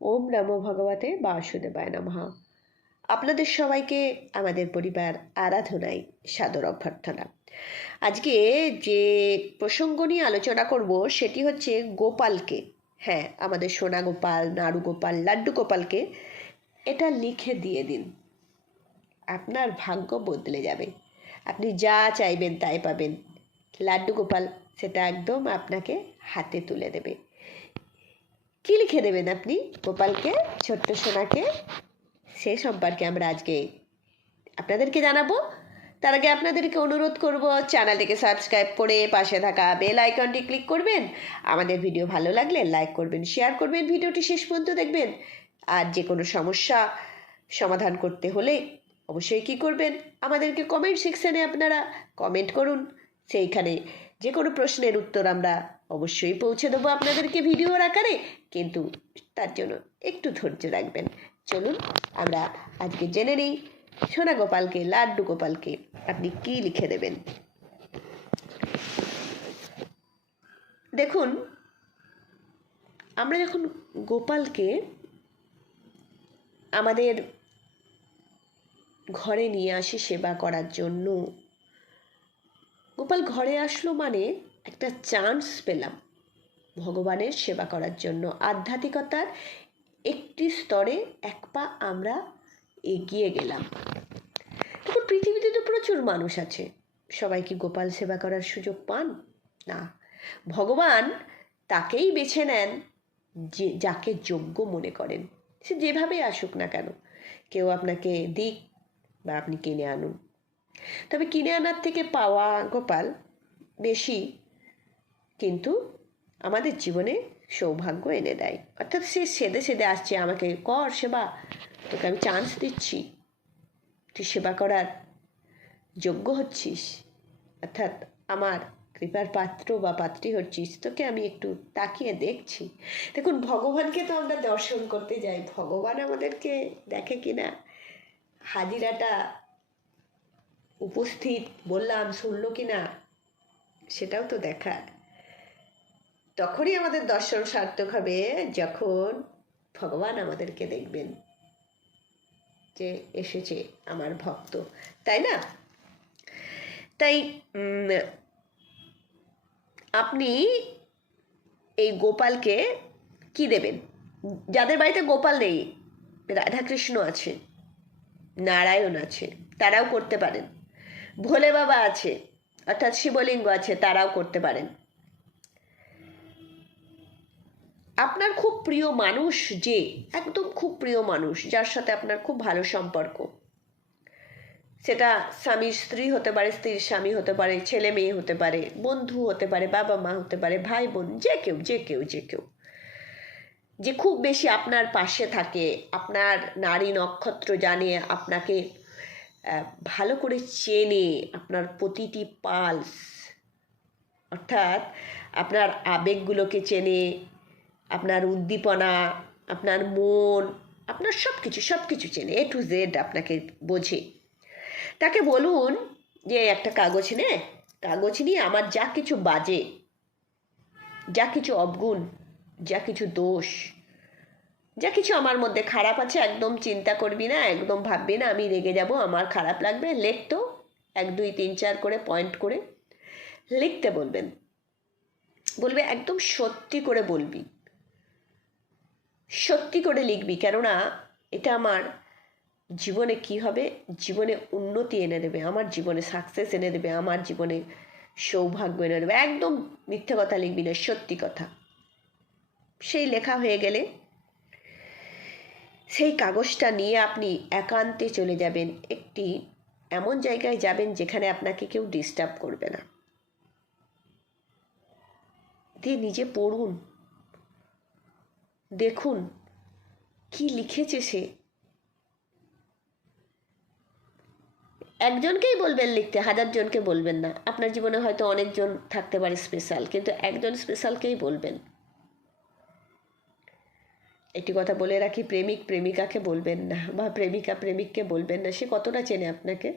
ওম নমো ভগবতে বাসুদেবায় নমঃ। আপনাদের সবাইকে আমাদের পরিবার আরাধনায় সাদর অভ্যর্থনা। আজকে যে প্রসঙ্গ নিয়ে আলোচনা করব সেটি হচ্ছে গোপালকে। হ্যাঁ আমাদের সোনা গোপাল, নাড়ু গোপাল, লাড্ডু গোপালকে এটা লিখে দিয়ে দিন। আপনার ভাগ্য বদলে যাবে। আপনি যা চাইবেন তাই পাবেন। লাড্ডু গোপাল সেটা একদম আপনাকে হাতে তুলে দেবে। কি লিখে দেবেন আপনি? গোপালকে, ছোট্ট সোনাকে? সে সম্পর্কে আমরা আজকে আপনাদেরকে জানাব। তার আগে আপনাদেরকে অনুরোধ করব, চ্যানেলটিকে সাবস্ক্রাইব করে পাশে থাকা বেল আইকনটি ক্লিক করবেন। আমাদের ভিডিও ভালো লাগলে লাইক করবেন, শেয়ার করবেন, ভিডিওটি শেষ পর্যন্ত দেখবেন। আর যে কোনো সমস্যা সমাধান করতে হলে অবশ্যই কি করবেন? আমাদেরকে কমেন্ট সেকশানে আপনারা কমেন্ট করুন। সেইখানে যে কোনো প্রশ্নের উত্তর আমরা অবশ্যই পৌঁছে দেবো আপনাদেরকে ভিডিওর আকারে, কিন্তু তার জন্য একটু ধৈর্য রাখবেন। চলুন, আমরা আজকে জেনে নিই সোনা গোপালকে লাড্ডু গোপালকে আপনি কি লিখে দেবেন। দেখুন, আমরা যখন গোপালকে আমাদের ঘরে নিয়ে আসি সেবা করার জন্য গোপাল ঘরে আসলো মানে একটা চান্স পেলাম। ভগবানের সেবা করার জন্য। আধ্যাত্মিকতার একটি স্তরে এক পা আমরা এগিয়ে গেলাম। দেখুন পৃথিবীতে তো প্রচুর মানুষ আছে। সবাই কি গোপাল সেবা করার সুযোগ পান? না। ভগবান তাকেই বেছে নেন, যে, যাকে যোগ্য মনে করেন। সে যেভাবে আসুক না কেন, কেউ আপনাকে দিক বা আপনি কিনে আনুন। তবে কিনে আনার থেকে পাওয়া গোপাল বেশি কিন্তু আমাদের জীবনে সৌভাগ্য এনে দেয়। অর্থাৎ সে সেদে সেদে আসছে, আমাকে কর সেবা, তোকে আমি চান্স দিচ্ছি, তুই সেবা করার যোগ্য হচ্ছিস, অর্থাৎ আমার কৃপার পাত্র বা পাত্রী হচ্ছিস, তোকে আমি একটু তাকিয়ে দেখছি। দেখুন, ভগবানকে তো আমরা দর্শন করতে যাই, ভগবান আমাদেরকে দেখে কিনা হাজিরাটা উপস্থিত বললাম, শুনলো কি না? সেটাও তো দেখা। তখনই আমাদের দর্শন সার্থক হবে যখন ভগবান আমাদেরকে দেখবেন যে এসেছে আমার ভক্ত। তাই না? তাই আপনি এই গোপালকে কি দেবেন? যাদের বাড়িতে গোপাল নেই, রাধাকৃষ্ণ আছে, নারায়ণ আছে, তারাও করতে পারেন। ভোলে বাবা আছে, অর্থাৎ শিবলিঙ্গ আছে, তারাও করতে পারেন। আপনার খুব প্রিয় মানুষ যে, একদম খুব প্রিয় মানুষ, যার সাথে আপনার খুব ভালো সম্পর্ক। সেটা স্বামীর স্ত্রী হতে পারে, স্ত্রীর স্বামী হতে পারে, ছেলে মেয়ে হতে পারে, বন্ধু হতে পারে, বাবা মা হতে পারে, ভাই বোন, যে কেউ যে কেউ যে কেউ। যে খুব বেশি আপনার পাশে থাকে, আপনার নারী নক্ষত্র জানে, আপনাকে ভালো করে চেনে আপনার প্রতিটি পালস। অর্থাৎ আপনার আবেগগুলোকে চেনে, আপনার উদ্দীপনা, আপনার মন, আপনার সব কিছু সব কিছু চেনে এ টু জেড আপনাকে বোঝে। তাকে বলুন যে, একটা কাগজ নে। কাগজ নিয়ে আমার যা কিছু বাজে, যা কিছু অবগুণ, যা কিছু দোষ যা কিছু আমার মধ্যে খারাপ আছে, একদম চিন্তা করবি না, একদম ভাববি না, আমি রেগে যাব, আমার খারাপ লাগবে। লেখতো এক, দুই, তিন, চার করে পয়েন্ট করে লিখতে বলবেন। বলবে, একদম সত্যি করে বলবি। সত্যি করে লিখবি, কেননা এটা আমার জীবনে কি হবে? জীবনে উন্নতি এনে দেবে, আমার জীবনে সাকসেস এনে দেবে, আমার জীবনে সৌভাগ্য এনে দেবে। একদম মিথ্যে কথা লিখবি না, সত্যি কথা। সেই লেখা হয়ে গেলে সেই কাগজটা নিয়ে আপনি একান্তে চলে যাবেন। একটি এমন জায়গায় যাবেন যেখানে আপনাকে কেউ ডিস্টার্ব করবে না। দিয়ে নিজে পড়ুন। দেখুন কি লিখেছে সে। একজনকেই বলবেন লিখতে, হাজার জনকে বলবেন না। আপনার জীবনে হয়তো অনেকজন থাকতে পারে স্পেশাল কিন্তু একজন স্পেশালকেই বলবেন? একটি কথা বলে রাখি, প্রেমিক প্রেমিকাকে বলবেন না বা প্রেমিকা প্রেমিককে বলবেন না, সে কতটা চেনে আপনাকে?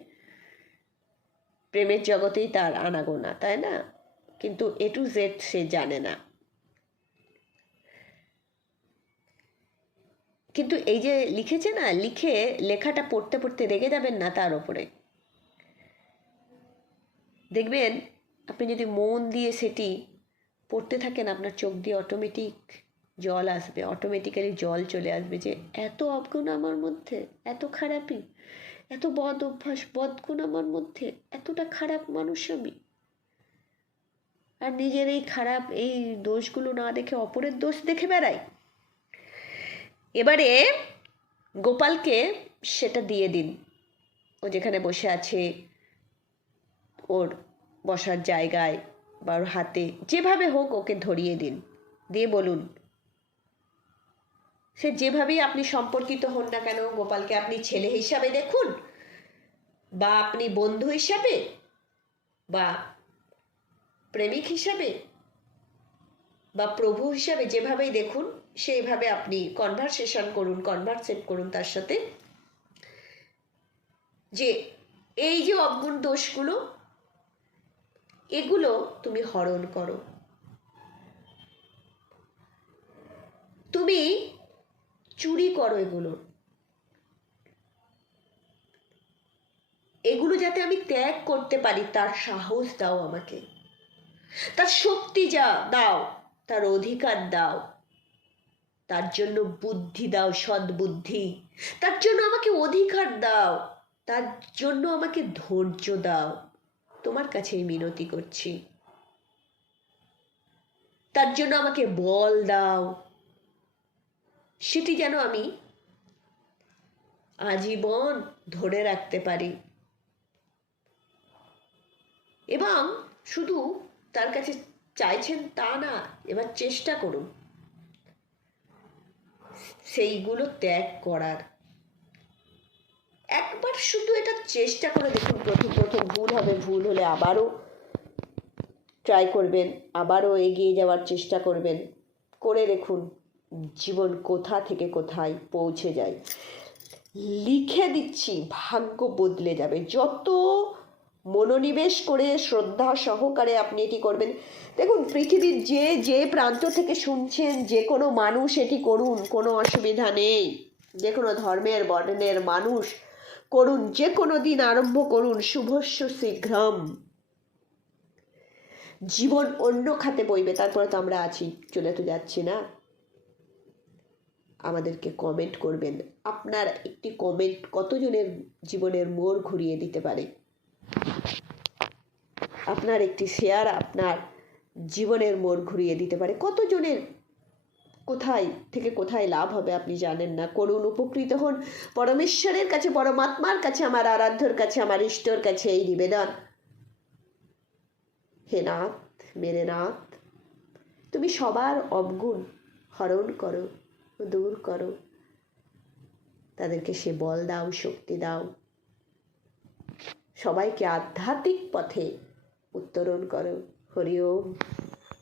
প্রেমের জগতেই তার আনাগোনা, তাই না? কিন্তু এ টু জেড সে জানে না। কিন্তু এই যে লিখেছে না, লিখে লেখাটা পড়তে পড়তে রেগে যাবেন না তার ওপরে। দেখবেন, আপনি যদি মন দিয়ে সেটি পড়তে থাকেন, আপনার চোখ দিয়ে অটোমেটিক জল আসবে অটোমেটিক্যালি জল চলে আসবে যে এত অবগুণ আমার মধ্যে, এত খারাপই, এত বদ অভ্যাস, বদগুণ আমার মধ্যে, এতটা খারাপ মানুষ আমি। আর নিজের এই খারাপ, এই দোষগুলো না দেখে অপরের দোষ দেখে বেড়াই। এবারে গোপালকে সেটা দিয়ে দিন। ও যেখানে বসে আছে, ওর বসার জায়গায় বা ওর হাতে, যেভাবে হোক ওকে ধরিয়ে দিন। দিয়ে বলুন সে যেভাবেই আপনি সম্পর্কিত হন না কেন, গোপালকে আপনি ছেলে হিসাবে দেখুন, বা আপনি বন্ধু হিসাবে, বা প্রেমিক হিসাবে, বা প্রভু হিসাবে যেভাবেই দেখুন সেইভাবে আপনি কনভারসেশন করুন কনভারসেট করুন তার সাথে। যে এই যে অবগুণ দোষগুলো, এগুলো তুমি হরণ করো। তুমি চুরি করো এগুলো। এগুলো যাতে আমি ত্যাগ করতে পারি, তার সাহস দাও আমাকে। তার শক্তি যা, দাও। তার অধিকার দাও। তার জন্য বুদ্ধি দাও, সদ্বুদ্ধি। তার জন্য আমাকে অধিকার দাও। তার জন্য আমাকে ধৈর্য দাও। তোমার কাছে মিনতি করছি। তার জন্য আমাকে বল দাও। সেটি যেন আমি আজীবন ধরে রাখতে পারি। এবং শুধু তার কাছে চাইছেন তা না, এবার চেষ্টা করুন। সেইগুলো ত্যাগ করার। একবার শুধু এটা চেষ্টা করে দেখুন, প্রথম প্রথম ভুল হবে, ভুল হলে আবারও ট্রাই করবেন, আবারও এগিয়ে যাওয়ার চেষ্টা করবেন, করে দেখুন। জীবন কোথা থেকে কোথায় পৌঁছে যায়। লিখে দিচ্ছি, ভাগ্য বদলে যাবে। যত মনোনিবেশ করে, শ্রদ্ধা সহকারে আপনি এটি করবেন। দেখুন, পৃথিবীর যে যে প্রান্ত থেকে শুনছেন, যে কোনো মানুষ এটি করুন, কোনো অসুবিধা নেই। যে কোনো ধর্মের, বর্ণের মানুষ করুন, যে কোনো দিন আরম্ভ করুন, শুভস্য শীঘ্রম। জীবন অন্য খাতে বইবে, তারপরে তো আমরা আছি, চলে তো যাচ্ছি না। আমাদেরকে কমেন্ট করবেন। আপনার একটি কমেন্ট কতজনের জীবনের মোড় ঘুরিয়ে দিতে পারে? আপনার একটি শেয়ার আপনার জীবনের মোড় ঘুরিয়ে দিতে পারে। কতজনের কোথায় থেকে কোথায় লাভ হবে আপনি জানেন না। করুন উপকৃত হন। পরমেশ্বরের কাছে, পরমাত্মার কাছে, আমার আরাধ্যর কাছে, আমার ইষ্টর কাছে এই নিবেদন। হে নাথ, মেরে নাথ, তুমি সবার অবগুণ হরণ করো। দূর করো। তাদেরকে সে বল দাও, শক্তি দাও। সবাইকে আধ্যাত্মিক পথে উত্তরণ করো। হরি ওম।